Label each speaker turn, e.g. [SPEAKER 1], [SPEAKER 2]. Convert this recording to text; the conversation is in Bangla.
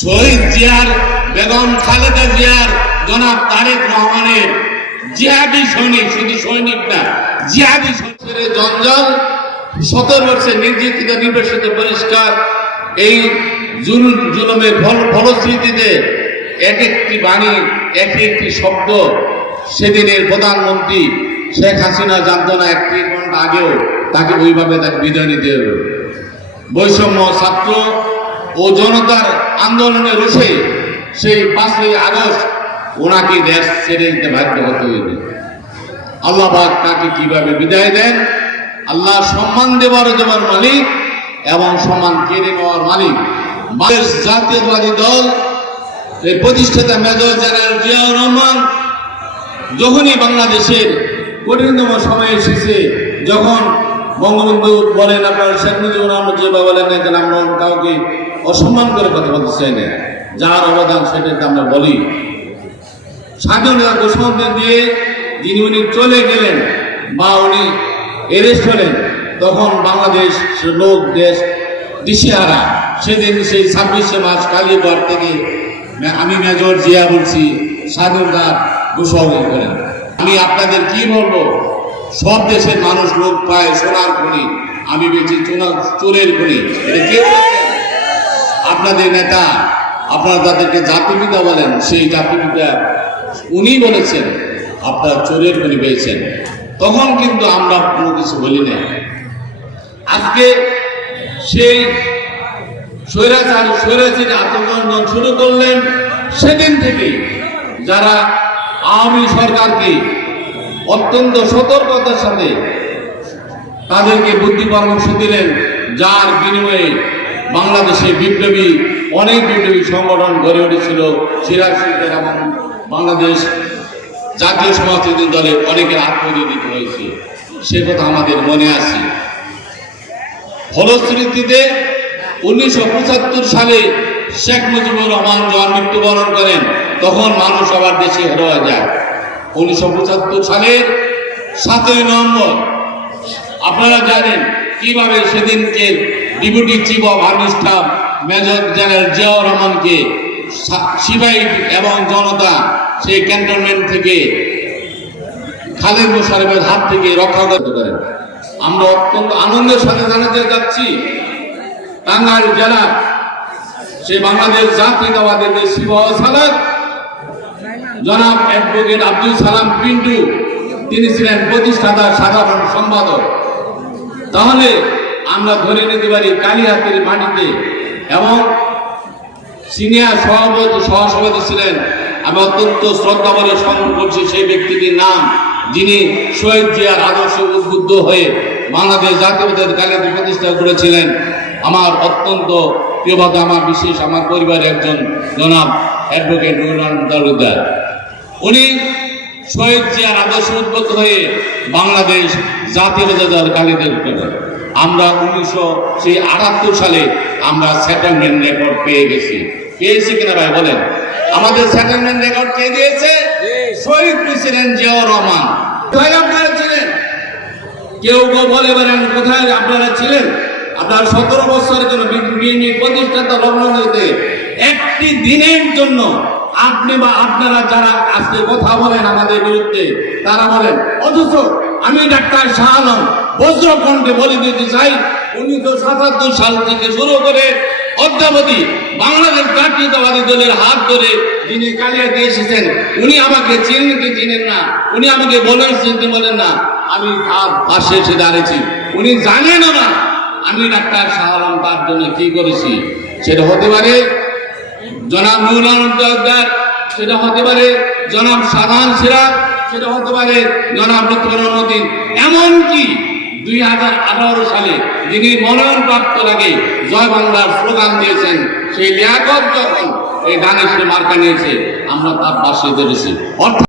[SPEAKER 1] শহীদ জিয়ার, বেগম খালেদা জিয়ার, জনাব তারেক রহমানের জিহাদি সৈনিক, শুধু সৈনিক না, জিহাদি সৈনিকের জঞ্জাল সতেরো বছর নির্যাতিত, নির্বাসিত, পরিষ্কার এই জুলুম জুলুমের ফল, ফলশ্রুতিতে এক একটি বাণী, এক একটি শব্দ সেদিনের প্রধানমন্ত্রী শেখ হাসিনা জানতো না একটি ঘণ্টা আগেও তাকে ওইভাবে তাকে বিদায় নিতে বৈষম্য ছাত্র ও জনতার আন্দোলনে রসে সেই পাঁচই আগস্ট ওনাকে দেশ ছেড়ে দিতে বাধ্য হতে হইবে। আল্লাহ তাকে কীভাবে বিদায় দেন? আল্লাহ সম্মান দেওয়ার দেওয়ার মালিক এবং সম্মান কেড়ে নেওয়ার মালিক। বাংলাদেশ জাতীয়তাবাদী দল, এই প্রতিষ্ঠাতা মেজর জেনারেল জিয়াউর রহমান যখনই বাংলাদেশের কঠিনতম সময় এসেছে, যখন বঙ্গবন্ধু বলেন আপনার শেখ মুজিবুর রহমান যেভাবে বলেন না আমরা কাউকে অসম্মান করে কথা বলতে চাই না। যার অবদান সেটাকে আমরা বলি। স্বাধীনতা ঘোষণা দিয়ে যিনি উনি চলে গেলেন বা উনি এরেস্ট হলেন, তখন বাংলাদেশ লোক, দেশ দিশেহারা। সেদিন সেই ছাব্বিশে মার্চ কালীগড় থেকে আমি মেজর জিয়া বলছি, স্বাধীনতা ঘোষণা করেন। আমি আপনাদের কি বলব? সব দেশের মানুষ লোক পায় সোনার খনি। আমি চোনা, চোরের খনি? আপনাদের নেতা, আপনারা তাদেরকে জাতিপিতা বলেন, সেই জাতিপিতা উনি বলেছেন, আপনারা চোরের খনি পেয়েছেন। তখন কিন্তু আমরা কোনো কিছু বলি না আজকে সেই স্বৈরাচার, স্বৈরাচারী আত্মগন্ধন শুরু করলেন, সেদিন থেকে যারা আওয়ামী সরকারকে অত্যন্ত সতর্কতার সাথে তাদেরকে বুদ্ধি পরামর্শ দিলেন, যার বিনিময়ে বাংলাদেশে বিপ্লবী, অনেক বিপ্লবী সংগঠন গড়ে উঠেছিল, সিরাজ শিখের এবং বাংলাদেশ জাতীয় সমাজবাদী দলে অনেকের আত্মহত্যা দিতে হয়েছে। সে কথা আমাদের মনে আছে। ফলশ্রুতিতে উনিশশো পঁচাত্তর সালে শেখ মুজিবুর রহমান যখন মৃত্যুবরণ করেন, তখন মানুষ আবার দেশে হেরোয়া যায়। উনিশশো পঁচাত্তর সালের সাতই নভেম্বর, আপনারা জানেন কীভাবে সেদিনকে deputy chief of army staff major general Ziaur রহমানকে সিপাহী এবং জনতা সেই ক্যান্টনমেন্ট থেকে খালেদ মোশারফের হাত থেকে রক্ষা করতে পারেন আমরা অত্যন্ত আনন্দের সাথে জানাতে যাচ্ছি, টাঙ্গাইল জেলা সে বাংলাদেশ জাতীয়তাবাদের শিব সালাদ জনাব অ্যাডভোকেট আব্দুল সালাম পিন্টু, তিনি ছিলেন প্রতিষ্ঠাতা সাধারণ সম্পাদক। তাহলে আমরা ধরে নিতে পারি কালীহাতের মাটিতে এবং সিনিয়র সভাপতি, সহসভাপতি ছিলেন আমি অত্যন্ত শ্রদ্ধা বলে স্মরণ করছি সেই ব্যক্তিটির নাম, যিনি শহীদ জিয়ার আদর্শ উদ্বুদ্ধ হয়ে বাংলাদেশ জাতীয়তাবাদের কালিয়াতে প্রতিষ্ঠা করেছিলেন। আমার অত্যন্ত প্রিয়বাদ আমার বিশেষ, আমার পরিবারের একজন জনাব অ্যাডভোকেট নুরুল তালুকদার। উনি শহীদ জিয়ার আদর্শ উদ্বুদ্ধ হয়ে বাংলাদেশ জাতীয়তাবাদের কালিদের আমরা উনিশশো সেই আটাত্তর সালে আমরা সেটেলমেন্ট রেকর্ড পেয়ে গেছি। পেয়েছি কিনা ভাই বলেন? আমাদের সেটেলমেন্ট রেকর্ড কে দিয়েছে? শহীদ প্রেসিডেন্ট জিয়াউর রহমান। আপনারা ছিলেন? কেউ কেউ বলে বেড়ান, কোথায় আপনারা ছিলেন? আপনার সতেরো বছরের জন্য বিএনপি প্রতিষ্ঠাতা লগ্ন হইতে একটি দিনের জন্য আপনি বা আপনারা যারা আজকে কথা বলেন আমাদের বিরুদ্ধে, তারা বলেন, অথচ আমি ডাক্তার শাহ আলম বজ্রকণ্ঠে বলে দিতে চাই। উনিশশো সাতাত্তর সাল থেকে শুরু করে অদ্যাবধি বাংলাদেশ জাতীয়তাবাদী দলের হাত ধরে যিনি কালিয়াতে এসেছেন, উনি আমাকে চিনেন কি চিনেন না? উনি আমাকে বলেন চিনতে বলেন না, আমি তার পাশে এসে দাঁড়িয়েছি। উনি জানেন না আমি ডাক্তার শাহ আলম তার জন্য কি করেছি? সেটা হতে পারে জনাব তালুকদার সেটা হতে পারে জনাব সাধারণ সিরাজ, সেটা হতে পারে জনাব মতিন এমনকি দুই হাজার আঠারো সালে যিনি মনোনয়ন প্রাপ্ত লাগে জয় বাংলার স্লোগান দিয়েছেন, সেই লিয়াকত যখন এই দানেশের মার্কা নিয়েছে, আমরা তার পাশে ধরেছি। অর্থাৎ